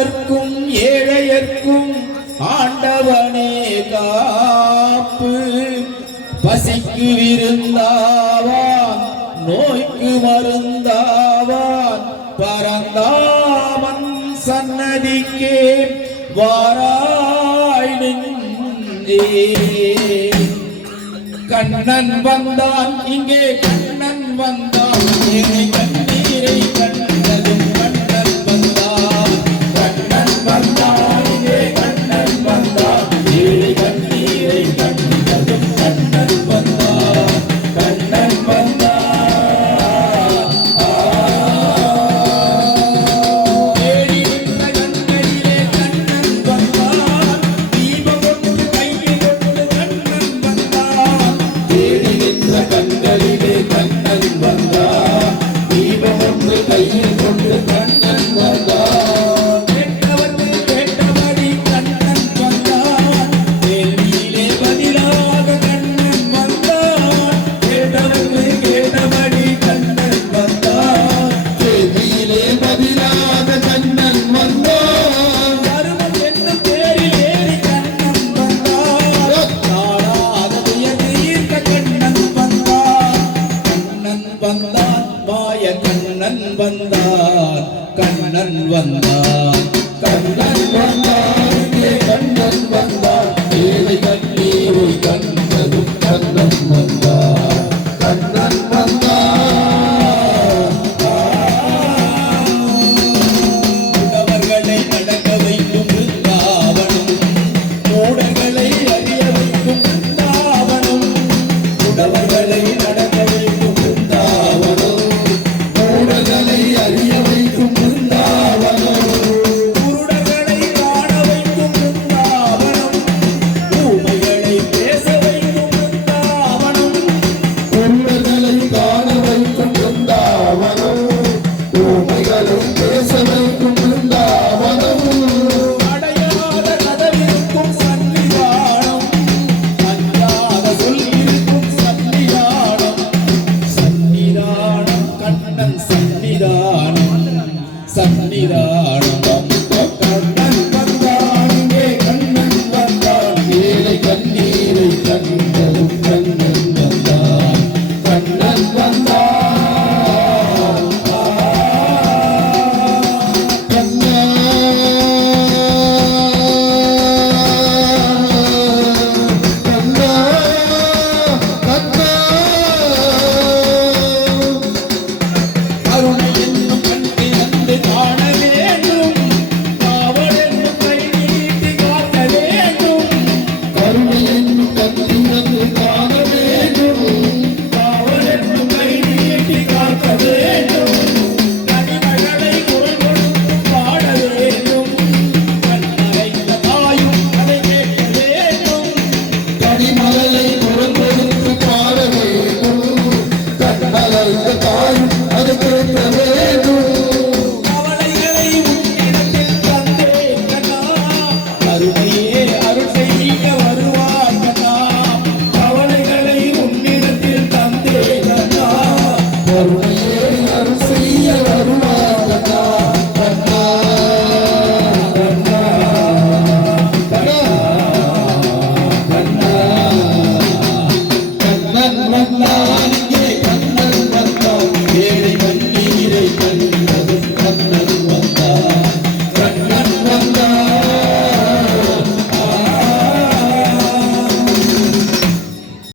ஆண்டவர்க்கும் ஏழையர்க்கும் ஆண்டவனே காப்பு. பசிக்கு விருந்தாவான் நோய்க்கு மருந்தாவான் பரந்தாமன் சன்னதிக்கே வாராய் நெஞ்சே. கண்ணன் வந்தான் இங்கே கண்ணன் வந்தான் ஏழை கண்ணீரை கண்டதும் கண்ணன் வந்தான். கண்ணன் வந்தான் இங்கே கண்ணன் வந்தான் ஏழை கண்ணீரை கண்டதும் கண்ணன் வந்தான். கண்ணன் வந்தான் தேடி நின்ற கண்களிலே கண்ணன் வந்தான். தீபம் கொண்டு கையில் கொண்டு கண்ணன் வந்தான். தேடி நின்ற கண்களிலே கண்ணன் வந்தான். தீபம் கொண்டு கையில் கொண்டு கண்ணன் வந்தான். கேட்டவர்கள் கேட்டபடி கண்ணன் வந்தான். கேள்வியிலே பதிலாக கண்ணன் வந்தான். கேட்டவர்கள் கேட்டபடி கண்ணன் வந்தான். கேள்வியிலே பதிலாக கண்ணன் வந்தான். தருமம் என்னும் பேரில் ஏறி கண்ணன் வந்தான். நாடாத துயர் தீர்க்க கண்ணன் வந்தான். கண்ணன் வந்தான் மாய கண்ணன் வந்தான். கண்ணன் வந்தான். கண்ணன் வந்தான் இங்கே கண்ணன் வந்தான் ஏழை கண்ணீரை கண்டதும் கண்ணன் வந்தான். கண்ணன் வந்தான். உடவர்களை நடக்க வைக்கும் பிருந்தாவனம். மூடர்களை அறிய வைக்கும் பிருந்தாவனம். உடவர்களை நடக்க வைக்கும் பிருந்தாவனம். மூடர்களை அறிய வைக்கும் பிருந்தாவனம். குருடர்களை காண வைக்கும் பிருந்தாவனம். ஊமைகளை பேச வைக்கும் பிருந்தாவனம். குருடர்களை காண வைக்கும் பிருந்தாவனம். ஊமைகளை பேச வைக்கும் பிருந்தாவனம். அடையாத கதவிருக்கும் சன்னிதானம். அஞ்சாத சொல் இருக்கும் சன்னிதானம். சன்னிதானம் கண்ணன் சன்னிதானம். சன்னிதானம்